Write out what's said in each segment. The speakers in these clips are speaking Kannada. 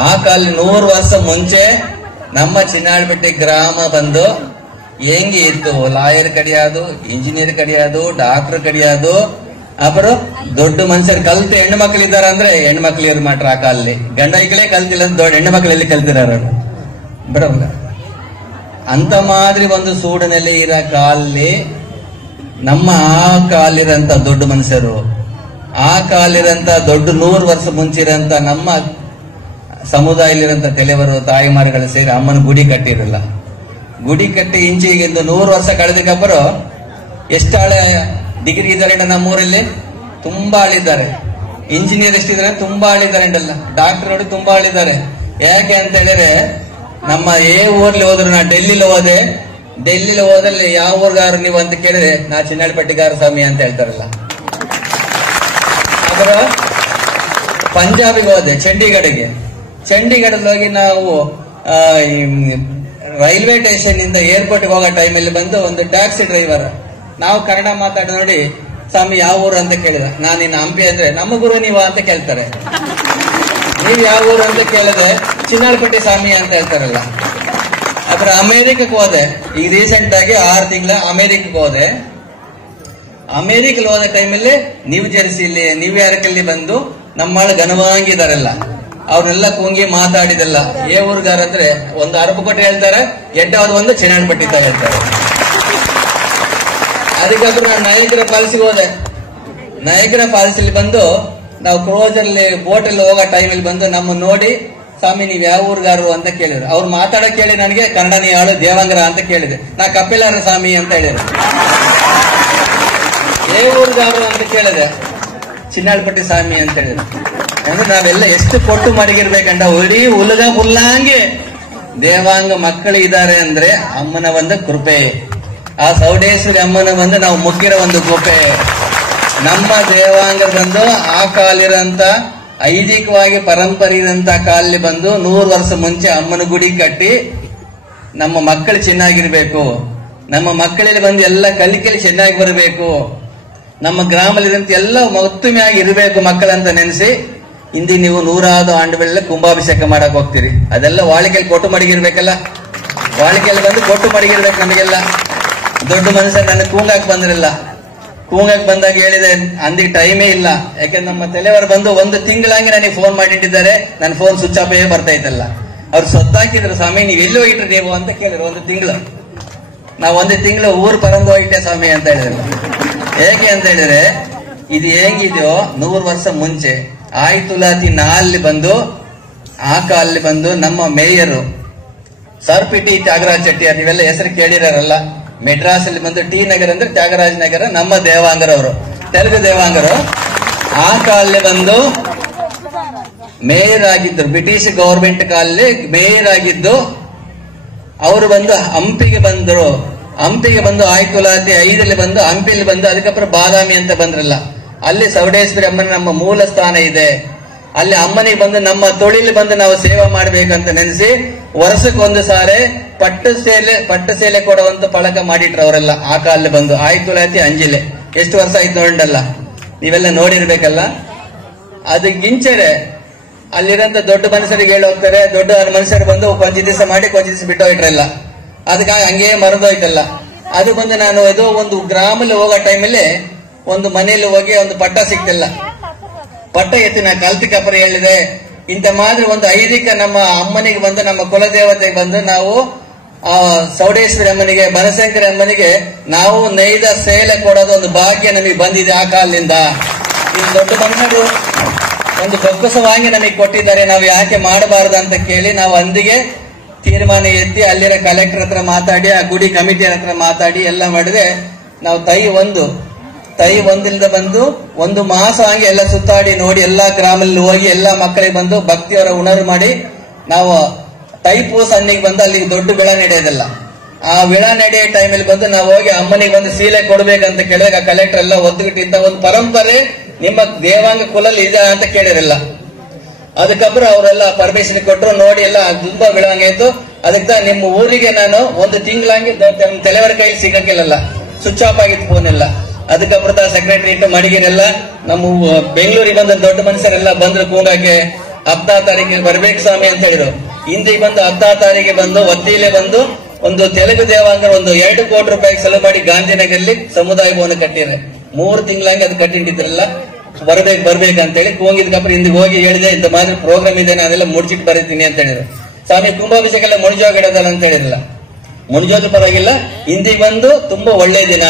ಆ ಕಾಲ 100 ವರ್ಷ ಮುಂಚೆ ನಮ್ಮ ಚಿನ್ನಾಳಪೇಟೆ ಗ್ರಾಮ ಬಂದು ಹೆಂಗೆ ಇತ್ತು, ಲಾಯರ್ ಕಡಿಯೋದು, ಇಂಜಿನಿಯರ್ ಕಡಿಯೋದು, ಡಾಕ್ಟರ್ ಕಡಿಯೋದು, ಅಪರು ದೊಡ್ಡ ಮನುಷ್ಯರು ಕಲ್ತು ಹೆಣ್ಣು ಮಕ್ಳು ಇದ್ದಾರ ಅಂದ್ರೆ ಹೆಣ್ಣು ಮಕ್ಳು ಇವ್ರು ಮಾಡ್ರ ಆ ಕಾಲಲ್ಲಿ. ಗಂಡ ಐಕಳೇ ಕಲ್ತಿಲ್ಲ ಅಂತ ದೊಡ್ಡ ಹೆಣ್ಣು ಮಕ್ಕಳಲ್ಲಿ ಕಲ್ತಿರಾರ ಬರಲ್ಲ. ಅಂತ ಮಾದರಿ ಒಂದು ಸೂಡಿನಲ್ಲಿ ಇರೋ ಕಾಲಲ್ಲಿ ನಮ್ಮ ಆ ಕಾಲಿರಂತ ದೊಡ್ಡ ಮನುಷ್ಯರು, ಆ ಕಾಲಿರಂತ ದೊಡ್ಡ 100 ವರ್ಷ ಮುಂಚಿರಂತ ನಮ್ಮ ಸಮುದಾಯದಲ್ಲಿರಂತ ಕೆಲವರು ತಾಯಿಮಾರಿಗಳು ಸೇರಿ ಅಮ್ಮನ ಗುಡಿ ಕಟ್ಟಿರಲ್ಲ. ಗುಡಿ ಕಟ್ಟಿ ಇಂಚಿಗಿಂದು 100 ವರ್ಷ ಕಳೆದಕ್ಕಬ್ಬರು ಎಷ್ಟು ಆಳ ಡಿಗ್ರಿ ಇದ್ದಾರೆ ನಮ್ಮೂರಲ್ಲಿ, ತುಂಬಾ ಆಳಿದ್ದಾರೆ. ಇಂಜಿನಿಯರ್ ಎಷ್ಟಿದ್ದಾರೆ, ತುಂಬಾ ಆಳಿದ್ದಾರೆ. ಡಾಕ್ಟರ್ ನೋಡಿ ತುಂಬಾ ಆಳಿದ್ದಾರೆ. ಯಾಕೆ ಅಂತ ಹೇಳಿದ್ರೆ ನಮ್ಮ ಊರ್ಲಿ ಹೋದ್ರು, ನಾ ಡೆಲ್ಲಿಲಿ ಹೋದೆ, ಡೆಲ್ಲಿಲಿ ಹೋದಲ್ಲಿ ಯಾವ ಊರ್ಗಾರು ನೀವು ಅಂತ ಕೇಳಿದ್ರೆ ನಾ ಚಿನ್ನಾಳಪಟ್ಟಿಗಾರ ಸ್ವಾಮಿ ಅಂತ ಹೇಳ್ತಾರಲ್ಲ. ಅದ್ರ ಪಂಜಾಬಿಗೆ ಹೋದೆ, ಚಂಡೀಗಢಗೆ. ಚಂಡೀಗಢದಲ್ಲಿ ಹೋಗಿ ನಾವು ರೈಲ್ವೆ ಸ್ಟೇಷನ್ ಇಂದ ಏರ್ಪೋರ್ಟ್ ಹೋಗೋ ಟೈಮಲ್ಲಿ ಬಂದು ಒಂದು ಟ್ಯಾಕ್ಸಿ ಡ್ರೈವರ್ ನಾವು ಕನ್ನಡ ಮಾತಾಡ ನೋಡಿ, ಸ್ವಾಮಿ ಯಾವ ಊರು ಅಂತ ಕೇಳಿದ. ನಾನಿನ್ನ ಹಂಪಿ ಅಂದ್ರೆ ನಮ್ಮ ಗುರು ನೀವು ಅಂತ ಕೇಳ್ತಾರೆ. ನೀವು ಯಾವ ಊರು ಅಂತ ಕೇಳಿದ್ರೆ ಚಿನ್ನಾಳಪಟ್ಟಿ ಸ್ವಾಮಿ ಅಂತ ಹೇಳ್ತಾರಲ್ಲ. ಅದ್ರ ಅಮೆರಿಕಕ್ಕೆ ಹೋದೆ, ಈಗ ರೀಸೆಂಟ್ ಆಗಿ 6 ತಿಂಗಳ ಅಮೆರಿಕಕ್ಕೆ ಹೋದೆ. ಅಮೆರಿಕಲ್ಲಿ ಹೋದ ಟೈಮಲ್ಲಿ ನ್ಯೂ ಜೆರ್ಸಿಲಿ, ನ್ಯೂಯಾರ್ಕಲ್ಲಿ ಬಂದು ನಮ್ಮಳ ಘನವಾಗಿದಾರಲ್ಲ, ಅವ್ರನ್ನೆಲ್ಲ ಕೂಂಗಿ ಮಾತಾಡಿದಲ್ಲ. ಊರ್ಗಾರ ಅಂದ್ರೆ ಒಂದು ಅರಬಕೋಟೆ ಹೇಳ್ತಾರೆ, ಎಡ್ಡವ್ರು ಒಂದು ಚಿನ್ನಾಳಪಟ್ಟಿ ತ ಹೇಳ್ತಾರೆ. ಅದಕ್ಕಾದ್ರೂ ನಾನು ನಾಯಕರ ಫಾಲ್ಸ್ಗೆ ಹೋದೆ. ನಾಯಕರ ಫಾಲ್ಸ್ ಅಲ್ಲಿ ಬಂದು ನಾವು ಕ್ರೋಜಲ್ಲಿ ಬೋಟಲ್ಲಿ ಹೋಗೋ ಟೈಮಲ್ಲಿ ಬಂದು ನಮ್ಮ ನೋಡಿ, ಸ್ವಾಮಿ ನೀವ್ ಯಾವ ಊರ್ಗಾರು ಅಂತ ಕೇಳಿದ್ರು. ಅವ್ರು ಮಾತಾಡೋ ಕೇಳಿ ನನಗೆ ಕನ್ನಡ ನೀ ಯಾಳು ದೇವಾಂಗರ ಅಂತ ಕೇಳಿದೆ. ನಾ ಕಪಿಲಾರ ಸ್ವಾಮಿ ಅಂತ ಹೇಳಿದೆ. ಊರ್ಗಾರು ಅಂತ ಕೇಳಿದೆ, ಚಿನ್ನಾಳಪಟ್ಟಿ ಸ್ವಾಮಿ ಅಂತ ಹೇಳಿದ್ರು. ಅಂದ್ರೆ ನಾವೆಲ್ಲ ಎಷ್ಟು ಕೊಟ್ಟು ಮಡಗಿರ್ಬೇಕಂಡ ಇಡೀ ಉಲಗ ಹುಲ್ಲಂಗೆ ದೇವಾಂಗ ಮಕ್ಕಳು ಇದ್ದಾರೆ ಅಂದ್ರೆ ಅಮ್ಮನ ಒಂದು ಕೃಪೆ. ಆ ಸೌಡೇಶ್ವರಿ ಅಮ್ಮನ ಬಂದು ನಾವು ಮುಕ್ಕಿರೋ ಒಂದು ಕೃಪೆ. ನಮ್ಮ ದೇವಾಂಗ ಬಂದು ಆ ಕಾಲಿರಂತ ಐದಿಕವಾಗಿ ಪರಂಪರೆ ಇರಂತ ಕಾಲಲ್ಲಿ ಬಂದು 100 ವರ್ಷ ಮುಂಚೆ ಅಮ್ಮನ ಗುಡಿ ಕಟ್ಟಿ ನಮ್ಮ ಮಕ್ಕಳು ಚೆನ್ನಾಗಿರ್ಬೇಕು, ನಮ್ಮ ಮಕ್ಕಳಲ್ಲಿ ಬಂದು ಎಲ್ಲ ಕಲಿಕೆಲಿ ಚೆನ್ನಾಗಿ ಬರಬೇಕು, ನಮ್ಮ ಗ್ರಾಮದಲ್ಲಿರಂತ ಎಲ್ಲ ಒತ್ತುಮೆಯಾಗಿ ಇರಬೇಕು ಮಕ್ಕಳಂತ ನೆನೆಸಿ ಇಂದಿ ನೀವು 100ಾದ ಆಂಡುಗಳೆಲ್ಲ ಕುಂಭಾಭಿಷೇಕ ಮಾಡಕ್ ಹೋಗ್ತೀರಿ. ಅದೆಲ್ಲ ವಾಳಿಕೆಯಲ್ಲಿ ಕೊಟ್ಟು ಮಡಗಿರ್ಬೇಕಲ್ಲ. ವಾಳಿಕೆಯಲ್ಲಿ ಬಂದು ಕೊಟ್ಟು ಮಡಗಿರ್ಬೇಕು. ನಮಗೆಲ್ಲ ದೊಡ್ಡ ಮನುಷ್ಯ ನನ್ನ ಕೂಂಗಾಕ್ ಬಂದಿರಲ್ಲ. ಕೂಂಗಾಕ್ ಬಂದಾಗ ಹೇಳಿದೆ, ಅಂದಿಗೆ ಟೈಮೇ ಇಲ್ಲ. ಯಾಕಂದ್ರೆ ನಮ್ಮ ತಲೆಯವರು ಬಂದು 1 ತಿಂಗಳಾಗಿ ನನಗೆ ಫೋನ್ ಮಾಡಿಟ್ಟಿದ್ದಾರೆ. ನನ್ನ ಫೋನ್ ಸ್ವಿಚ್ ಆಫ್ ಬರ್ತಾ ಇತ್ತಲ್ಲ. ಅವ್ರು ಸೊತ್ತಾಕಿದ್ರು, ಸ್ವಾಮಿ ನೀವು ಎಲ್ಲಿ ಹೋಗಿಟ್ರಿ ನೀವು ಅಂತ ಕೇಳಿದ್ರು. 1 ತಿಂಗಳು ನಾವು 1 ತಿಂಗಳು ಊರು ಪರಂದು ಹೋಗಿಟ್ಟೆ ಸ್ವಾಮಿ ಅಂತ ಹೇಳಿದ್ರು. ಹೇಗೆ ಅಂತ ಹೇಳಿದ್ರೆ ಇದು ಹೆಂಗಿದೆಯೋ 100 ವರ್ಷ ಮುಂಚೆ ಆಯ್ತುಲಾತಿ ನಾಲ್ಲಿ ಬಂದು ಆ ಕಾಲಲ್ಲಿ ಬಂದು ನಮ್ಮ ಮೇಯರು ಸರ್ಪಿಟಿ ತ್ಯಾಗರಾಜ್ ಚೆಟ್ಟಿಯಾರ್, ನೀವೆಲ್ಲ ಹೆಸರು ಕೇಳಿರಲ್ಲ. ಮೆಡ್ರಾಸ್ ಅಲ್ಲಿ ಬಂದು ಟಿ ನಗರ ಅಂದ್ರೆ ತ್ಯಾಗರಾಜ್ ನಗರ, ನಮ್ಮ ದೇವಾಂಗರವರು ತೆಲುಗು ದೇವಾಂಗರು. ಆ ಕಾಲಲ್ಲಿ ಬಂದು ಮೇಯರ್ ಆಗಿದ್ರು, ಬ್ರಿಟಿಷ್ ಗವರ್ಮೆಂಟ್ ಕಾಲಲ್ಲಿ ಮೇಯರ್ ಆಗಿದ್ದು. ಅವರು ಬಂದು ಹಂಪಿಗೆ ಬಂದರು. ಹಂಪಿಗೆ ಬಂದು ಆಯ್ಕುಲಾತಿ 5ರಲ್ಲಿ ಬಂದು ಹಂಪಿಲಿ ಬಂದು ಅದಕ್ಕப்புறம் ಬಾದಾಮಿ ಅಂತ ಬಂದ್ರಲ್ಲ. ಅಲ್ಲಿ ಸೌಡೇಶ್ವರಿ ಅಮ್ಮನ ನಮ್ಮ ಮೂಲ ಸ್ಥಾನ ಇದೆ. ಅಲ್ಲಿ ಅಮ್ಮನಿಗೆ ಬಂದು ನಮ್ಮ ತೊಳಿಲಿ ಬಂದು ನಾವು ಸೇವೆ ಮಾಡ್ಬೇಕಂತ ನೆನೆಸಿ ವರ್ಷಕ್ಕೊಂದು ಸಾರಿ ಪಟ್ಟು ಸೇಲೆ ಕೊಡುವಂತ ಫಲಕ ಮಾಡಿಟ್ರು ಅವರೆಲ್ಲ. ಆ ಕಾಲಲ್ಲಿ ಬಂದು ಆಯ್ಕುಲಾತಿ 5 ಎಷ್ಟು ವರ್ಷ ಆಯ್ತು ನೋಡಲ್ಲ, ನೀವೆಲ್ಲ ನೋಡಿರ್ಬೇಕಲ್ಲ. ಅದು ಗಿಂಚರೆ ಅಲ್ಲಿರಂತ ದೊಡ್ಡ ಮನುಷ್ಯರಿಗೆ ಹೇಳಿ ಹೋಗ್ತಾರೆ. ದೊಡ್ಡ ಮನುಷ್ಯರು ಬಂದು ಕೊಂಚ ದಿವಸ ಮಾಡಿ ಕೊಂಚ ದಿವಸ ಬಿಟ್ಟು ಹೋಯ್ಟ್ರಲ್ಲ. ಅದಕ್ಕಾಗಿ ಹಂಗೇ ಮರೆದೋಯ್ತಲ್ಲ. ಅದು ಬಂದು ನಾನು ಏದೋ ಒಂದು ಗ್ರಾಮಲ್ಲಿ ಹೋಗೋ ಟೈಮಲ್ಲಿ ಒಂದು ಮನೆಯಲ್ಲಿ ಹೋಗಿ ಒಂದು ಪಟ್ಟ ಸಿಕ್ತಿಲ್ಲ. ಪಟ್ಟ ಎತ್ತಿ ನಾ ಕಲ್ತಿಕಪ್ಪರ ಹೇಳಿದೆ, ಇಂಥ ಮಾದ್ರೆ ಒಂದು 5ಕ್ಕೆ ನಮ್ಮ ಅಮ್ಮನಿಗೆ ಬಂದು ನಮ್ಮ ಕುಲದೇವತೆಗೆ ಬಂದು ನಾವು ಆ ಸೌಡೇಶ್ವರಿ ಅಮ್ಮನಿಗೆ ಬನಶಂಕರಿ ಅಮ್ಮನಿಗೆ ನಾವು ನೇಯ್ದ ಸೇಲೆ ಕೊಡೋದು ಒಂದು ಭಾಗ್ಯ ನಮಗೆ ಬಂದಿದೆ ಆ ಕಾಲದಿಂದ. ಈ ದೊಡ್ಡ ಮನುಷ್ಯರು ಒಂದು ಬೊಕ್ಕಸವಾಗಿ ನಮಗೆ ಕೊಟ್ಟಿದ್ದಾರೆ, ನಾವು ಯಾಕೆ ಮಾಡಬಾರದು ಅಂತ ಕೇಳಿ ನಾವು ಅಂದಿಗೆ ತೀರ್ಮಾನ ಎತ್ತಿ ಅಲ್ಲಿರೋ ಕಲೆಕ್ಟರ್ ಹತ್ರ ಮಾತಾಡಿ, ಆ ಗುಡಿ ಕಮಿಟಿ ಹತ್ರ ಮಾತಾಡಿ ಎಲ್ಲ ಮಾಡಿದ್ರೆ ನಾವು ತೈ ಒಂದಿಲ್ದ ಬಂದು 1 ಮಾಸ ಹಂಗೆ ಎಲ್ಲ ಸುತ್ತಾಡಿ ನೋಡಿ ಎಲ್ಲಾ ಗ್ರಾಮದಲ್ಲಿ ಹೋಗಿ ಎಲ್ಲಾ ಮಕ್ಕಳಿಗೆ ಬಂದು ಭಕ್ತಿಯವರ ಉಣರು ಮಾಡಿ ನಾವು ಟೈಪು ಸಣ್ಣಿಗೆ ಬಂದು ಅಲ್ಲಿ ದೊಡ್ಡ ವಿಳ ನಡೆಯೋದಿಲ್ಲ. ಆ ವಿಳ ನಡೆಯೋ ಟೈಮಲ್ಲಿ ಬಂದು ನಾವು ಹೋಗಿ ಅಮ್ಮನಿಗೆ ಬಂದು ಸೀಲೆ ಕೊಡ್ಬೇಕಂತ ಕೇಳಿದಾಗ ಆ ಕಲೆಕ್ಟರ್ ಎಲ್ಲ ಒತ್ತುಗಿಟ್ಟಿದ್ದ ಒಂದು ಪರಂಪರೆ ನಿಮ್ಮ ದೇವಾಂಗ ಕುಲಲ್ಲಿ ಇದೆ ಅಂತ ಕೇಳಿರಲ್ಲ. ಅದಕ್ಕப்புறம் ಅವರೆಲ್ಲ ಪರ್ಮಿಷನ್ ಕೊಟ್ಟರು. ನೋಡಿ ಎಲ್ಲ ತುಂಬಾ ಬೆಳವಂಗಾಯ್ತು. ಅದಕ್ಕೆ ನಿಮ್ಮ ಊರಿಗೆ ನಾನು 1 ತಿಂಗಳಂಗೆ ತಲೆವರ ಕೈಲಿ ಸಿಗಕ್ಕಿಲ್ಲ, ಸ್ವಿಚ್ ಆಫ್ ಆಗಿತ್ತು ಫೋನ್ ಎಲ್ಲ. ಅದಕ್ಕப்புறம் ಸೆಕ್ರೆಟರಿ ಮಡಿಗೇರೆಲ್ಲ ನಮ್ಮ ಬೆಂಗಳೂರಿಗೆ ಬಂದ ದೊಡ್ಡ ಮನುಷ್ಯರೆಲ್ಲ ಬಂದ್ರು ಕೂಗಾಕೆ. 10 ತಾರೀಕಿಗೆ ಬರ್ಬೇಕು ಸ್ವಾಮಿ ಅಂತ ಹೇಳಿದ್ರು. ಇಂದಿಗೆ ಬಂದು 10 ತಾರೀಕಿಗೆ ಬಂದು ಒತ್ತಿಲೆ ಬಂದು ಒಂದು ತೆಲುಗು ದೇವಾಂಗ ಒಂದು 2 ಕೋಟಿ ರೂಪಾಯಿ ಸಲ ಮಾಡಿ ಗಾಂಧಿನಗರಲ್ಲಿ ಸಮುದಾಯ ಭವನ ಕಟ್ಟಿದ್ರೆ 3 ತಿಂಗಳಾಗಿ ಅದು ಕಟ್ಟಿಟ್ಟಿದ್ರಲ್ಲ. ಬರ್ಬೇಕಂತ ಹೇಳಿ ಹೋಗಿದ್ಕಪ್ಪ ಇಂದಿಗೆ ಹೋಗಿ ಹೇಳಿದೆ, ಇಂತ ಮಾತ್ರ ಪ್ರೋಗ್ರಾಮ್ ಇದೆ, ನಾನೆಲ್ಲ ಮುಡ್ಚಿಟ್ಟು ಬರೀತೀನಿ ಅಂತ ಹೇಳಿದ್ರು. ಸ್ವಾಮಿ ಕುಂಭಾಭಿಷೇಕ ಎಲ್ಲ ಮುಳುಜೋಗಿಡೋದಲ್ಲ ಅಂತ ಹೇಳಿರಲಿಲ್ಲ. ಮುಳುಜೋದು ಪರವಾಗಿಲ್ಲ, ಇಂದಿಗೆ ಬಂದು ತುಂಬಾ ಒಳ್ಳೆ ದಿನ.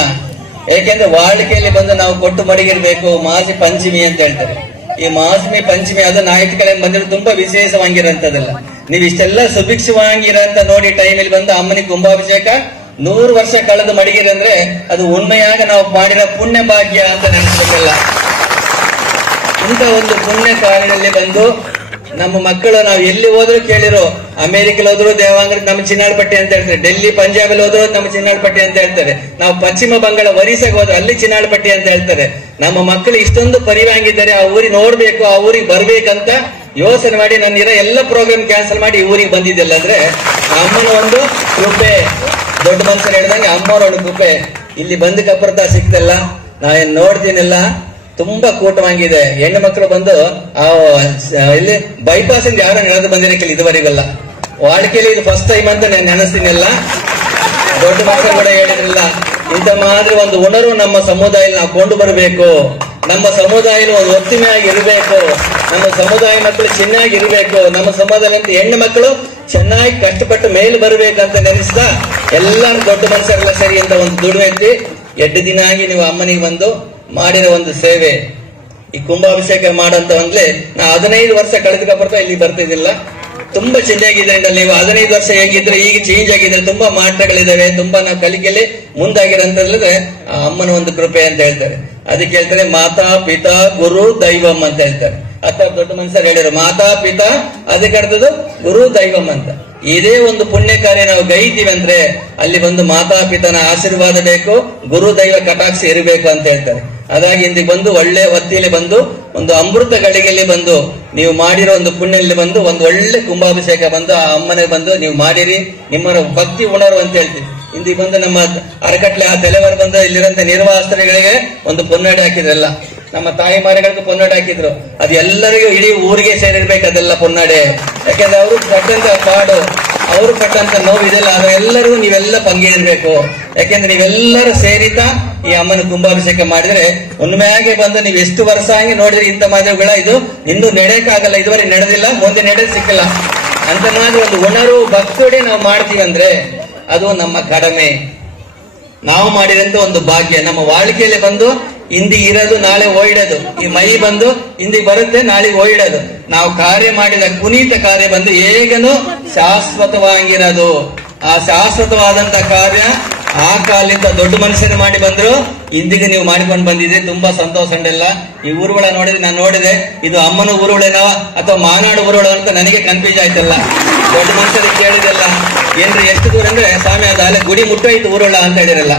ಏಕೆಂದ್ರೆ ವಾಳಿಕೆಯಲ್ಲಿ ಬಂದು ನಾವು ಕೊಟ್ಟು ಮಡಗಿರ್ಬೇಕು. ಮಾಸಿ ಪಂಚಮಿ ಅಂತ ಹೇಳ್ತಾರೆ. ಈ ಮಾಸಿ ಪಂಚಮಿ ಅದು ನಾಲ್ಕು ಕಡೆ ಬಂದಿರೋ ತುಂಬಾ ವಿಶೇಷವಾಗಿರೋಂಥದ್ದಲ್ಲ. ನೀವು ಇಷ್ಟೆಲ್ಲ ಸುಭಿಕ್ಷವಾಗಿರಂತ ನೋಡಿ ಟೈಮಲ್ಲಿ ಬಂದು ಅಮ್ಮನಿಗೆ ಕುಂಭಾಭಿಷೇಕ 100 ವರ್ಷ ಕಳೆದು ಮಡಗಿರಂದ್ರೆ ಅದು ಉಣ್ಮೆಯಾಗ ನಾವು ಮಾಡಿರೋ ಪುಣ್ಯ ಭಾಗ್ಯ ಅಂತ ನೆನೆಸ್ಬೇಕಲ್ಲ. ಇಂಥ ಒಂದು ಪುಣ್ಯ ಕಾರ್ಯದಲ್ಲಿ ಬಂದು ನಮ್ಮ ಮಕ್ಕಳು ನಾವು ಎಲ್ಲಿ ಹೋದ್ರು ಕೇಳಿರೋ, ಅಮೆರಿಕಲ್ ಹೋದ್ರು ದೇವಾಂಗ ನಮ್ಮ ಚಿನ್ನಾಳಪಟ್ಟಿ ಅಂತ ಹೇಳ್ತಾರೆ, ಡೆಲ್ಲಿ ಪಂಜಾಬ್ ಅಲ್ಲಿ ಹೋದ್ರು ನಮ್ಮ ಚಿನ್ನಾಳಪಟ್ಟಿ ಅಂತ ಹೇಳ್ತಾರೆ, ನಾವು ಪಶ್ಚಿಮ ಬಂಗಾಳ ಒರಿಸ್ಸಾಗ ಹೋದ್ರು ಅಲ್ಲಿ ಚಿನ್ನಾಳಪಟ್ಟಿ ಅಂತ ಹೇಳ್ತಾರೆ. ನಮ್ಮ ಮಕ್ಕಳು ಇಷ್ಟೊಂದು ಪರಿವಾಗಿದ್ದಾರೆ, ಆ ಊರಿಗೆ ನೋಡ್ಬೇಕು, ಆ ಊರಿಗೆ ಬರ್ಬೇಕಂತ ಯೋಚನೆ ಮಾಡಿ ನನ್ನಿರೋ ಎಲ್ಲ ಪ್ರೋಗ್ರಾಮ್ ಕ್ಯಾನ್ಸಲ್ ಮಾಡಿ ಈ ಊರಿಗೆ ಬಂದಿದ್ದೆಲ್ಲ ಅಂದ್ರೆ ಅಮ್ಮನ ಒಂದು ಕೃಪೆ. ದೊಡ್ಡ ಮನುಷ್ಯರು ಹೇಳ್ದಂಗೆ ಅಮ್ಮವ್ರ ಒಂದು ಕೃಪೆ. ಇಲ್ಲಿ ಬಂದ ಕಪ್ಪರ್ತ ಸಿಕ್ತಲ್ಲ, ನಾವೇನ್ ನೋಡ್ತೀನಿಲ್ಲ, ತುಂಬಾ ಕೂಟವಾಗಿದೆ. ಹೆಣ್ಣು ಮಕ್ಕಳು ಬಂದು ಇಲ್ಲಿ ಬೈಪಾಸ್ ಇಂದ ಯಾರು ನಡೆದು ಬಂದಿರಕ್ಕಿಲ್ಲ ಇದುವರೆಗಲ್ಲ. ವಾಡಿಕೆಯಲ್ಲಿ ಇದು ಫಸ್ಟ್ ಟೈಮ್ ಅಂತ ನಾನು ನೆನೆಸ್ತೀನಿಲ್ಲ. ದೊಡ್ಡ ಮಕ್ಕಳು ಕೂಡ ಹೇಳಿದ್ರಲ್ಲ, ಇಂಥ ಮಾತ್ರ ಒಂದು ಉಣರು ನಮ್ಮ ಸಮುದಾಯದಲ್ಲಿ ನಾವು ಕೊಂಡು ಬರಬೇಕು. ನಮ್ಮ ಸಮುದಾಯ ಒಂದು ಒತ್ತಿಮೆಯಾಗಿ ಇರಬೇಕು. ನಮ್ಮ ಸಮುದಾಯ ಮಕ್ಕಳು ಚೆನ್ನಾಗಿ ಇರಬೇಕು. ನಮ್ಮ ಸಮುದಾಯದಲ್ಲಿ ಹೆಣ್ಣು ಮಕ್ಕಳು ಚೆನ್ನಾಗಿ ಕಷ್ಟಪಟ್ಟು ಮೇಲೆ ಬರಬೇಕಂತ ನೆನೆಸ್ತಾ ಎಲ್ಲರೂ ದೊಡ್ಡ ಮನುಷ್ಯರೆಲ್ಲ ಸರಿ ಅಂತ ಒಂದು ದುಡಿಮೆ ಎತ್ತಿ 2 ದಿನ ಆಗಿ ನೀವು ಅಮ್ಮನಿಗೆ ಬಂದು ಮಾಡಿರೋ ಒಂದು ಸೇವೆ. ಈ ಕುಂಭಾಭಿಷೇಕ ಮಾಡಂತ ಒಂದ್ಲೆ ನಾ 15 ವರ್ಷ ಕಳೆದಕ್ಕೆ ಇಲ್ಲಿ ಬರ್ತಿದ್ದಿಲ್ಲ. ತುಂಬಾ ಚೆನ್ನಾಗಿದೆ. ನೀವು 15 ವರ್ಷ ಹೇಗಿದ್ರೆ ಈಗ ಚೇಂಜ್ ಆಗಿದೆ, ತುಂಬಾ ಮಾಟಗಳಿದಾವೆ, ತುಂಬಾ ನಾವು ಕಲಿಕೆಯಲ್ಲಿ ಮುಂದಾಗಿರಂತಂದ್ರೆ ಆ ಅಮ್ಮನ ಒಂದು ಕೃಪೆ ಅಂತ ಹೇಳ್ತಾರೆ. ಅದಕ್ಕೆ ಹೇಳ್ತಾರೆ ಮಾತಾ ಪಿತಾ ಗುರು ದೈವಂ ಅಂತ ಹೇಳ್ತಾರೆ. ಅಥವಾ ದೊಡ್ಡ ಮನುಷ್ಯರು ಹೇಳಿದ್ರು ಮಾತಾ ಪಿತಾ, ಅದಕ್ಕೆ ಅರ್ಥದ್ದು ಗುರು ದೈವಂ ಅಂತ. ಇದೇ ಒಂದು ಪುಣ್ಯ ಕಾರ್ಯ ನಾವು ಗೈತೀವಿ ಅಂದ್ರೆ ಅಲ್ಲಿ ಬಂದು ಮಾತಾ ಪಿತನ ಆಶೀರ್ವಾದ ಬೇಕು, ಗುರು ದೈವ ಕಟಾಕ್ಷ ಇರಬೇಕು ಅಂತ ಹೇಳ್ತಾರೆ. ಅದಾಗಿ ಇಂದಿಗೆ ಬಂದು ಒಳ್ಳೆ ಹೊತ್ತಿಯಲ್ಲಿ ಬಂದು ಒಂದು ಅಮೃತ ಗಳಿಗೆಯಲ್ಲಿ ಬಂದು ನೀವು ಮಾಡಿರೋ ಒಂದು ಪುಣ್ಯಲ್ಲಿ ಬಂದು ಒಂದು ಒಳ್ಳೆ ಕುಂಭಾಭಿಷೇಕ ಬಂದು ಆ ಅಮ್ಮನೆ ಬಂದು ನೀವು ಮಾಡಿರಿ, ನಿಮ್ಮ ಭಕ್ತಿ ಉಣರು ಅಂತ ಹೇಳ್ತೀವಿ. ಇಂದಿಗೆ ಬಂದು ನಮ್ಮ ಅರಕಟ್ಲೆ ಆ ತಲೆವಾರ ಬಂದು ಇಲ್ಲಿರಂತ ನಿರ್ವಾಹಸ್ತರಿಗೆ ಒಂದು ಪೊನ್ನಾಡೆ ಹಾಕಿದ್ರಲ್ಲ, ನಮ್ಮ ತಾಯಿಮಾರಿಗಳಿಗೂ ಪೊನ್ನಾಡೆ ಹಾಕಿದ್ರು. ಅದು ಎಲ್ಲರಿಗೂ ಇಡೀ ಊರಿಗೆ ಸೇರಿರ್ಬೇಕು ಅದೆಲ್ಲ ಪೊನ್ನಾಡೆ. ಯಾಕಂದ್ರೆ ಅವರು ಪಟ್ಟಂತ ಪಾಡು, ಅವರು ಪಟ್ಟಂತ ನೋವು ಇದೆಲ್ಲ ಅದೆಲ್ಲರಿಗೂ ನೀವೆಲ್ಲ ಪಂಗೇರ್ಬೇಕು. ಯಾಕೆಂದ್ರೆ ನೀವೆಲ್ಲರೂ ಸೇರಿತಾ ಈ ಅಮ್ಮನ ಕುಂಭಾಭಿಷೇಕ ಮಾಡಿದ್ರೆ ಉಣ್ಮೆಯಾಗೆ ಬಂದು ನೀವು ಎಷ್ಟು ವರ್ಷ ಆಗಿ ನೋಡಿದ್ರೆ ಇಂಥ ಮದುವೆಗಳ ಇದು ಇನ್ನೂ ನಡೆಯಕ್ಕಾಗಲ್ಲ, ಇದುವರೆಗೆ ನಡೆದಿಲ್ಲ, ಮುಂದೆ ನಡೆದ್ ಸಿಕ್ಕಿಲ್ಲ ಅಂತ ಮಾತ್ರ ಒಂದು ಉಣರು ಭಕ್ತೋಡೆ ನಾವು ಮಾಡ್ತೀವಿ ಅಂದ್ರೆ ಅದು ನಮ್ಮ ಕಡಿಮೆ. ನಾವು ಮಾಡಿದಂತ ಒಂದು ಭಾಗ್ಯ. ನಮ್ಮ ವಾಳಿಕೆಯಲ್ಲಿ ಬಂದು ಇಂದಿಗೆ ಇರೋದು ನಾಳೆ ಹೋಯ್ಡೋದು, ಈ ಮೈ ಬಂದು ಇಂದಿಗೆ ಬರುತ್ತೆ ನಾಳೆ ಹೋಯ್ಡೋದು. ನಾವು ಕಾರ್ಯ ಮಾಡಿದ ಪುನೀತ ಕಾರ್ಯ ಬಂದು ಹೇಗನು ಶಾಶ್ವತವಾಗಿರೋದು. ಆ ಶಾಶ್ವತವಾದಂತ ಕಾರ್ಯ ಆ ಕಾಲದಿಂದ ದೊಡ್ಡ ಮನುಷ್ಯರು ಮಾಡಿ ಬಂದ್ರು, ಇಂದಿಗೆ ನೀವು ಮಾಡಿಕೊಂಡು ಬಂದಿದ್ರೆ ತುಂಬಾ ಸಂತೋಷ ಉಂಟಲ್ಲ. ಈ ಊರುಗಳ ನೋಡಿದ್ರೆ ನಾನು ನೋಡಿದೆ, ಇದು ಅಮ್ಮನ ಊರುಗಳೇನೋ ಅಥವಾ ಮಾನಾಡು ಊರುಗಳು ಅಂತ ನನಗೆ ಕನ್ಫ್ಯೂಸ್ ಆಯ್ತಲ್ಲ. ದೊಡ್ಡ ಮನುಷ್ಯರಿಗೆ ಕೇಳಿದೆಲ್ಲ ಏನ್ರಿ ಎಷ್ಟು ದೂರ ಅಂದ್ರೆ ಸ್ವಾಮಿ ಅದು ಅಲ್ಲೇ ಗುಡಿ ಮುಟ್ಟೋಯ್ತು ಊರುಗಳ ಅಂತ ಹೇಳಿರಲ್ಲ.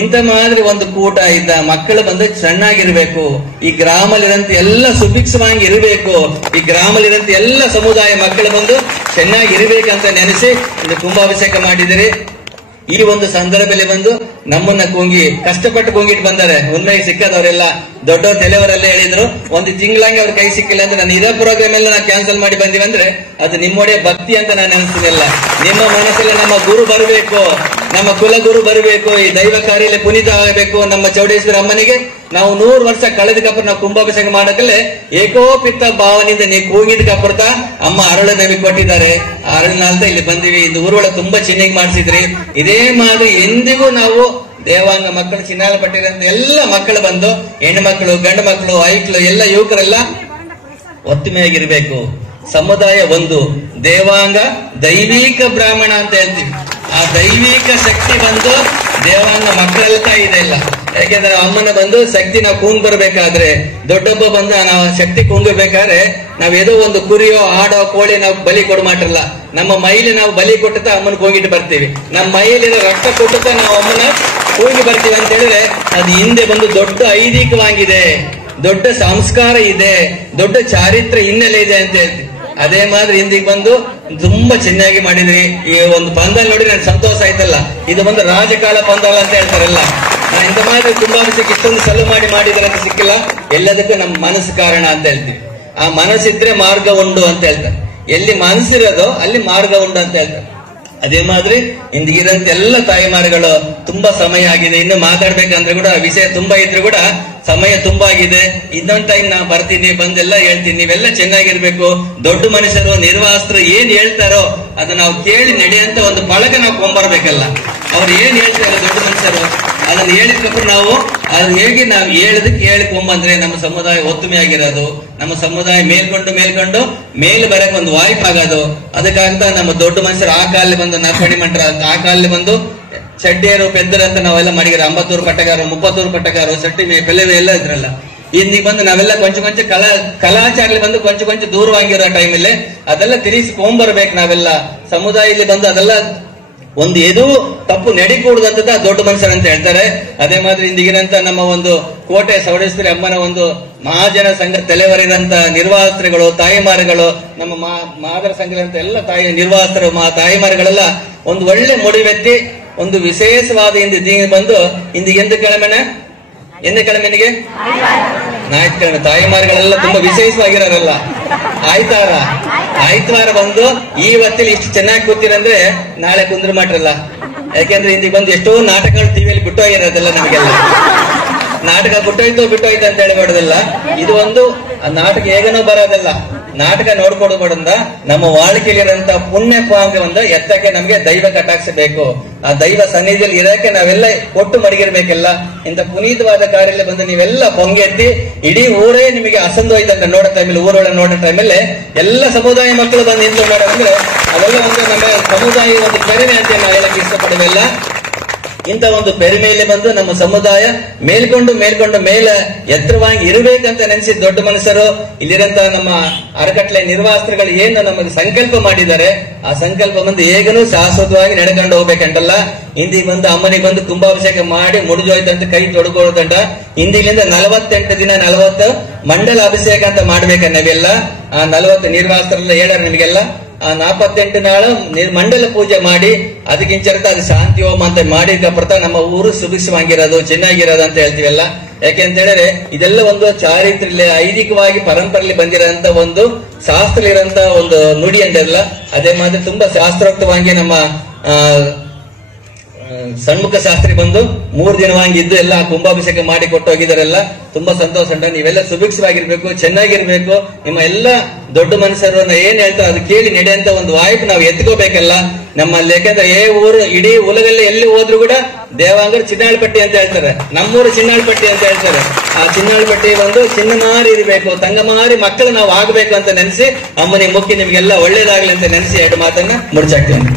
ಇಂಥ ಮಾದರಿ ಒಂದು ಕೂಟ ಇದ್ದ ಮಕ್ಕಳು ಬಂದು ಚೆನ್ನಾಗಿರ್ಬೇಕು. ಈ ಗ್ರಾಮಲ್ಲಿರಂತ ಎಲ್ಲ ಸುಭಿಕ್ಷವಾಗಿ ಇರಬೇಕು. ಈ ಗ್ರಾಮಲ್ಲಿರಂತ ಎಲ್ಲ ಸಮುದಾಯ ಮಕ್ಕಳು ಬಂದು ಚೆನ್ನಾಗಿರ್ಬೇಕಂತ ನೆನೆಸಿ ಇದು ಕುಂಭಾಭಿಷೇಕ ಮಾಡಿದಿರಿ. ಈ ಒಂದು ಸಂದರ್ಭದಲ್ಲಿ ಬಂದು ನಮ್ಮನ್ನ ಕೂಂಗಿ ಕಷ್ಟಪಟ್ಟು ಕೂಂಗಿಟ್ಟು ಬಂದಾರೆ. ಉನ್ಮೆಗೆ ಸಿಕ್ಕದವರೆಲ್ಲ ದೊಡ್ಡ ತಲೆಯವರೆಲ್ಲ ಹೇಳಿದ್ರು, ಒಂದು ತಿಂಗಳಂಗೆ ಅವ್ರ ಕೈ ಸಿಕ್ಕಿಲ್ಲ ಅಂದ್ರೆ ನಾನು ಇದೇ ಪ್ರೋಗ್ರಾಮ್ ಎಲ್ಲ ನಾವು ಕ್ಯಾನ್ಸಲ್ ಮಾಡಿ ಬಂದಿವಂದ್ರೆ ಅದು ನಿಮ್ಮೊಡೆ ಭಕ್ತಿ ಅಂತ ನಾನು ಅನಿಸ್ತೀನಿಲ್ಲ. ನಿಮ್ಮ ಮನಸ್ಸಲ್ಲಿ ನಮ್ಮ ಗುರು ಬರಬೇಕು, ನಮ್ಮ ಕುಲಗುರು ಬರಬೇಕು, ಈ ದೈವ ಕಾರ್ಯಲ್ಲಿ ಪುನೀತ ಆಗಬೇಕು. ನಮ್ಮ ಚೌಡೇಶ್ವರಿ ಅಮ್ಮನಿಗೆ ನಾವು 100 ವರ್ಷ ಕಳೆದಕ್ಕಪ್ಪ ನಾವು ಕುಂಭಾಭಿಷೇಕ ಮಾಡಕಲ್ಲೇ ಏಕೋಪಿತ್ತ ಭಾವನೆಯಿಂದ ನೀವು ಕೂಗಿದ ಕಪ್ಪರ್ತ ಅಮ್ಮ ಅರಳು ನಮಗೆ ಕೊಟ್ಟಿದ್ದಾರೆ. ಅರಳಿನಾಲ್ತ ಇಲ್ಲಿ ಬಂದಿವಿ. ಇದು ಊರೊಳಗೆ ತುಂಬಾ ಚೆನ್ನಾಗಿ ಮಾಡಿಸಿದ್ರಿ. ಇದೇ ಮಾದರಿ ಎಂದಿಗೂ ನಾವು ದೇವಾಂಗ ಮಕ್ಕಳು ಚಿನ್ನಾಲಪಟ್ಟಿರಂತ ಎಲ್ಲ ಮಕ್ಕಳು ಬಂದು ಹೆಣ್ಣು ಮಕ್ಕಳು ಗಂಡು ಮಕ್ಕಳು ಐಕ್ಳು ಎಲ್ಲ ಯುವಕರೆಲ್ಲ ಒತ್ತುಮೆಯಾಗಿರ್ಬೇಕು. ಸಮುದಾಯ ಒಂದು, ದೇವಾಂಗ ದೈವಿಕ ಬ್ರಾಹ್ಮಣ ಅಂತ ಹೇಳ್ತೀವಿ. ಆ ದೈವಿಕ ಶಕ್ತಿ ಬಂದು ದೇವಾಂಗ ಮಕ್ಕಳೆಲ್ಲ ಇದೆ ಇಲ್ಲ. ಯಾಕೆಂದ್ರೆ ಅಮ್ಮನ ಬಂದು ಶಕ್ತಿ ನಾವು ಕೂಂಗ್ ಬರ್ಬೇಕಾದ್ರೆ ದೊಡ್ಡಬ್ಬ ಬಂದು ನಾವು ಶಕ್ತಿ ಕೂಂಗಬೇಕಾದ್ರೆ ನಾವ್ ಏದೋ ಒಂದು ಕುರಿಯೋ ಆಡೋ ಕೋಳಿ ನಾವು ಬಲಿ ಕೊಡಮಾಟ್ರಲ್ಲ. ನಮ್ಮ ಮೈಲಿ ನಾವು ಬಲಿ ಕೊಟ್ಟುತ್ತಾ ಅಮ್ಮನ ಕೂಗಿಟ್ಟು ಬರ್ತೀವಿ. ನಮ್ಮ ಮೈಲಿರೋ ರಕ್ತ ಕೊಟ್ಟುತ್ತಾ ನಾವು ಅಮ್ಮನ ಕೂಗಿ ಬರ್ತೀವಿ ಅಂತ ಹೇಳಿದ್ರೆ ಅದು ಹಿಂದೆ ಬಂದು ದೊಡ್ಡ ಐದೀಕವಾಗಿದೆ, ದೊಡ್ಡ ಸಂಸ್ಕಾರ ಇದೆ, ದೊಡ್ಡ ಚಾರಿತ್ರ್ಯ ಹಿನ್ನೆಲೆ ಇದೆ ಅಂತ ಹೇಳ್ತೀವಿ. ಅದೇ ಮಾದರಿ ಹಿಂದಿಗೆ ಬಂದು ತುಂಬಾ ಚೆನ್ನಾಗಿ ಮಾಡಿದ್ರಿ. ಈ ಒಂದು ಪಂದಾಲ ನೋಡಿ ನನ್ಗೆ ಸಂತೋಷ ಆಯ್ತಲ್ಲ. ಇದು ಬಂದು ರಾಜಕಾಲ ಪಂದಾಲ ಅಂತ ಹೇಳ್ತಾರಲ್ಲ. ನಾನು ಇಂಥ ಮಾತ್ರ ತುಂಬಾ ವಿಷಯಕ್ಕೆ ಇಷ್ಟೊಂದು ಸಲ್ಲು ಮಾಡಿದ್ರೆ ಅಂತ ಸಿಕ್ಕಿಲ್ಲ. ಎಲ್ಲದಕ್ಕೂ ನಮ್ಮ ಮನಸ್ಸು ಕಾರಣ ಅಂತ ಹೇಳ್ತೀವಿ. ಆ ಮನಸ್ಸಿದ್ರೆ ಮಾರ್ಗ ಉಂಡು ಅಂತ ಹೇಳ್ತಾರೆ. ಎಲ್ಲಿ ಮನಸ್ಸಿರೋದೋ ಅಲ್ಲಿ ಮಾರ್ಗ ಉಂಡು ಅಂತ ಹೇಳ್ತಾರೆ. ಅದೇ ಮಾದ್ರಿ ಇಂದಿಗಿರಂತ ಎಲ್ಲ ತಾಯಿಮಾರುಗಳು ತುಂಬಾ ಸಮಯ ಆಗಿದೆ, ಇನ್ನು ಮಾತಾಡ್ಬೇಕಂದ್ರೆ ಕೂಡ ವಿಷಯ ತುಂಬಾ ಇದ್ರು ಕೂಡ ಸಮಯ ತುಂಬಾ ಆಗಿದೆ. ಇನ್ನೊಂದ್ ಟೈಮ್ ನಾ ಬರ್ತೀನಿ, ಬಂದೆಲ್ಲ ಹೇಳ್ತೀನಿ. ನೀವೆಲ್ಲ ಚೆನ್ನಾಗಿರ್ಬೇಕು. ದೊಡ್ಡ ಮನುಷ್ಯರು ನಿರ್ವಾಹಕರು ಏನ್ ಹೇಳ್ತಾರೋ ಅದು ನಾವು ಕೇಳಿ ನಡೆಯಂತ ಒಂದು ಬಳಗ ನಾವು ಕೊಂಬರ್ಬೇಕಲ್ಲ. ಅವ್ರು ಏನ್ ಹೇಳ್ತಾರೆ ದೊಡ್ಡ ಮನುಷ್ಯರು ಅದನ್ನ ಹೇಳಿದ್ಕಪ್ಪ ನಾವು ಅದನ್ನ ಹೇಗೆ ನಾವು ಹೇಳಿಕೊಂಬಂದ್ರೆ ನಮ್ಮ ಸಮುದಾಯ ಒತ್ತುಮೆಯಾಗಿರೋದು, ನಮ್ಮ ಸಮುದಾಯ ಮೇಲ್ಕೊಂಡು ಮೇಲೆ ಬರಕ್ ಒಂದು ವಾಯ್ಪ್ ಆಗೋದು. ಅದಕ್ಕಂತ ನಮ್ಮ ದೊಡ್ಡ ಮನುಷ್ಯರು ಆ ಕಾಲಲ್ಲಿ ಬಂದು ನರ್ಪಣಿ ಮಂಟ್ರ ಅಂತ ಆ ಕಾಲಲ್ಲಿ ಬಂದು ಚಡ್ಡಿಯರು ಪೆದ್ದರು ಅಂತ ನಾವೆಲ್ಲ ಮಾಡಿದ್ರೆ 50 ಪಟ್ಟಗಾರು 30 ಪಟ್ಟಗಾರು ಸಟ್ಟಿ ಪೆಲೆವೆ ಎಲ್ಲ ಇದ್ರಲ್ಲ. ಇಂದಿಗೆ ಬಂದು ನಾವೆಲ್ಲ ಕೊಂಚ ಕಲಾಚಾರಲಿ ಬಂದು ಕೊಂಚ ದೂರವಾಗಿರೋ ಟೈಮಲ್ಲಿ ಅದೆಲ್ಲ ತಿರ್ಗಿಸ್ಕೊಂಡ್ಬರ್ಬೇಕು. ನಾವೆಲ್ಲ ಸಮುದಾಯದಲ್ಲಿ ಬಂದು ಅದೆಲ್ಲ ಒಂದು ಎದು ತಪ್ಪು ನಡಿಕೂಡದಂತದ ದೊಡ್ಡ ಮನುಷ್ಯರು ಅಂತ ಹೇಳ್ತಾರೆ. ಅದೇ ಮಾತ್ರ ಇಂದಿಗಿನಂತ ನಮ್ಮ ಒಂದು ಕೋಟೆ ಸವಡೇಶ್ವರಿ ಅಮ್ಮನ ಒಂದು ಮಹಾಜನ ಸಂಘ ತಲೆವರಿದಂತ ನಿರ್ವಾಹಕರುಗಳು, ತಾಯಿಮಾರುಗಳು, ನಮ್ಮ ಮಾದರ ಸಂಘದಂತ ಎಲ್ಲ ನಿರ್ವಾಹಕರು ತಾಯಿಮಾರುಗಳೆಲ್ಲ ಒಂದು ಒಳ್ಳೆ ಮುಡಿವೆತ್ತಿ ಒಂದು ವಿಶೇಷವಾದ ಬಂದು ಇಂದಿಗೆ ಎಂದ ಕೆಳಮೆನಿಗೆ ನಾಯ್ತು ತಾಯಿಮಾರುಗಳೆಲ್ಲ ತುಂಬಾ ವಿಶೇಷವಾಗಿರೋರಲ್ಲ. ಆಯ್ತವಾರ ಬಂದು ಈ ಹೊತ್ತಲ್ಲಿ ಇಷ್ಟು ಚೆನ್ನಾಗಿ ಕೂತಿರಂದ್ರೆ ನಾಳೆ ಕುಂದ್ರ ಮಾಡ್ರಲ್ಲ. ಯಾಕೆಂದ್ರೆ ಇಂದಿಗೆ ಬಂದು ಎಷ್ಟೋ ನಾಟಕಗಳು ಟಿವಿಯಲ್ಲಿ ಬಿಟ್ಟೋಗಿರೋದೆಲ್ಲ. ನಮಗೆಲ್ಲ ನಾಟಕ ಬಿಟ್ಟೋಯ್ತು ಅಂತ ಹೇಳಿಬಿಡೋದಿಲ್ಲ. ಇದು ಒಂದು ನಾಟಕ ಹೇಗನೂ ಬರೋದಲ್ಲ. ನಾಟಕ ನೋಡ್ಕೊಡ್ಬಾರ್ದ ನಮ್ಮ ವಾಳಿಕೆಯಲ್ಲಿರೋಂತ ಪುಣ್ಯ ಪಾಂಗವನ್ನ ಎತ್ತಕ್ಕೆ ನಮ್ಗೆ ದೈವ ಕಟಾಕ್ಷಬೇಕು. ಆ ದೈವ ಸನ್ನಿಧಿಯಲ್ಲಿ ಇರಕ್ಕೆ ನಾವೆಲ್ಲ ಕೊಟ್ಟು ಮಡಗಿರ್ಬೇಕೆಲ್ಲ. ಇಂಥ ಪುನೀತವಾದ ಕಾರ್ಯ ಬಂದು ನೀವೆಲ್ಲ ಪೊಂಗೆತ್ತಿ ಇಡೀ ಊರೇ ನಿಮಗೆ ಅಸಂದೋಯ್ತಂತ ನೋಡೋ ಟೈಮಲ್ಲಿ, ಊರೊಳಗೆ ನೋಡೋ ಟೈಮಲ್ಲಿ ಎಲ್ಲ ಸಮುದಾಯ ಮಕ್ಕಳು ಬಂದು ನಿಂತು ನೋಡೋದಂದ್ರೆ ಅವೆಲ್ಲ ಒಂದು ನಮ್ಮ ಸಮುದಾಯ ಒಂದು ಪ್ರೇರಣೆ ಅಂತ ನಾವು ಹೇಳಕ್ಕೆ ಇಷ್ಟಪಡುವೆಲ್ಲ. ಇಂಥ ಒಂದು ಪೆರಿಮೆಯಲ್ಲಿ ಬಂದು ನಮ್ಮ ಸಮುದಾಯ ಮೇಲ್ಕೊಂಡು ಮೇಲೆ ಎತ್ತರವಾಗಿ ಇರಬೇಕಂತ ನೆನೆಸಿದ ದೊಡ್ಡ ಮನುಷ್ಯರು ಇಲ್ಲಿರಂತ ನಮ್ಮ ಅರಕಟ್ಲೆ ನಿರ್ವಾಹಕರುಗಳು ಏನು ನಮಗೆ ಸಂಕಲ್ಪ ಮಾಡಿದ್ದಾರೆ, ಆ ಸಂಕಲ್ಪ ಬಂದು ಹೇಗನೂ ಶಾಶ್ವತವಾಗಿ ನಡೆಕೊಂಡು ಹೋಗ್ಬೇಕಂತಲ್ಲ. ಇಂದಿಗೆ ಬಂದು ಅಮ್ಮನಿಗೆ ಬಂದು ಕುಂಭಾಭಿಷೇಕ ಮಾಡಿ ಮುಡಿದೋಯ್ತಂತ ಕೈ ತೊಡ್ಕೊಳ್ಳೋದಂಟ. ಇಂದಿಲಿಂದ 48 ದಿನ 40 ಮಂಡಲ ಅಭಿಷೇಕ ಅಂತ ಮಾಡ್ಬೇಕ ನಾವೆಲ್ಲ. ಆ 40 ನಿರ್ವಾಹಕರೆಲ್ಲ ಹೇಳ್ಯಾರ ನಿಮಗೆಲ್ಲ. ಆ 48 ನಾಳು ಮಂಡಲ ಪೂಜೆ ಮಾಡಿ ಅದಕ್ಕಿಂಚರ್ತ ಅದು ಶಾಂತಿ ಹೋಮ ಅಂತ ಮಾಡಿದ ನಮ್ಮ ಊರು ಸುಭಿಕ್ಷವಾಗಿರೋದು ಚೆನ್ನಾಗಿರೋದು ಅಂತ ಹೇಳ್ತೀವಲ್ಲ. ಯಾಕೆಂತ ಹೇಳಿದ್ರೆ ಇದೆಲ್ಲ ಒಂದು ಚಾರಿತ್ರ್ಯ ಐದಿಕವಾಗಿ ಪರಂಪರೆಯಲ್ಲಿ ಬಂದಿರೋಂತ ಒಂದು ಶಾಸ್ತ್ರ ಇರೋಂತ ಒಂದು ನುಡಿ ಅಂತೆಲ್ಲ. ಅದೇ ಮಾತ್ರ ತುಂಬಾ ಶಾಸ್ತ್ರೋಕ್ತವಾಗಿ ನಮ್ಮ ಸಣ್ಮುಖ ಶಾಸ್ತ್ರಿ ಬಂದು 3 ದಿನವಾಗಿ ಇದ್ದು ಎಲ್ಲ ಕುಂಭಾಭಿಷೇಕ ಮಾಡಿ ಕೊಟ್ಟು ಹೋಗಿದಾರೆಲ್ಲ. ತುಂಬಾ ಸಂತೋಷ ಉಂಟ. ನೀವೆಲ್ಲ ಸುಭಿಕ್ಷವಾಗಿರ್ಬೇಕು, ಚೆನ್ನಾಗಿರ್ಬೇಕು. ನಿಮ್ಮ ಎಲ್ಲ ದೊಡ್ಡ ಮನುಷ್ಯರು ಏನ್ ಹೇಳ್ತಾರೆ ಅದು ಕೇಳಿ ನಡೆಯಂತ ಒಂದು ವಾಯ್ಪ್ ನಾವು ಎತ್ಕೋಬೇಕಲ್ಲ ನಮ್ಮಲ್ಲಿ. ಯಾಕಂದ್ರೆ ಊರು ಇಡೀ ಉಲಗಲ್ಲಿ ಎಲ್ಲಿ ಹೋದ್ರು ಕೂಡ ದೇವಾಂಗರು ಚಿನ್ನಾಳ್ಪಟ್ಟಿ ಅಂತ ಹೇಳ್ತಾರೆ, ನಮ್ಮೂರು ಚಿನ್ನಾಳ್ಪಟ್ಟಿ ಅಂತ ಹೇಳ್ತಾರೆ. ಆ ಚಿನ್ನಾಳ್ಪಟ್ಟಿ ಬಂದು ಚಿನ್ನ ಮಾರಿ ಇರಬೇಕು, ತಂಗ ಮಾರಿ ಮಕ್ಕಳು ನಾವು ಆಗ್ಬೇಕು ಅಂತ ನೆನೆಸಿ ಅಮ್ಮನಿಗೆ ಮುಖ್ಯ ನಿಮ್ಗೆಲ್ಲ ಒಳ್ಳೇದಾಗ್ಲಿ ಅಂತ ನೆನೆಸಿ 2 ಮಾತನ್ನ ಮುಡ್ಚಾಕ್ತೇನೆ.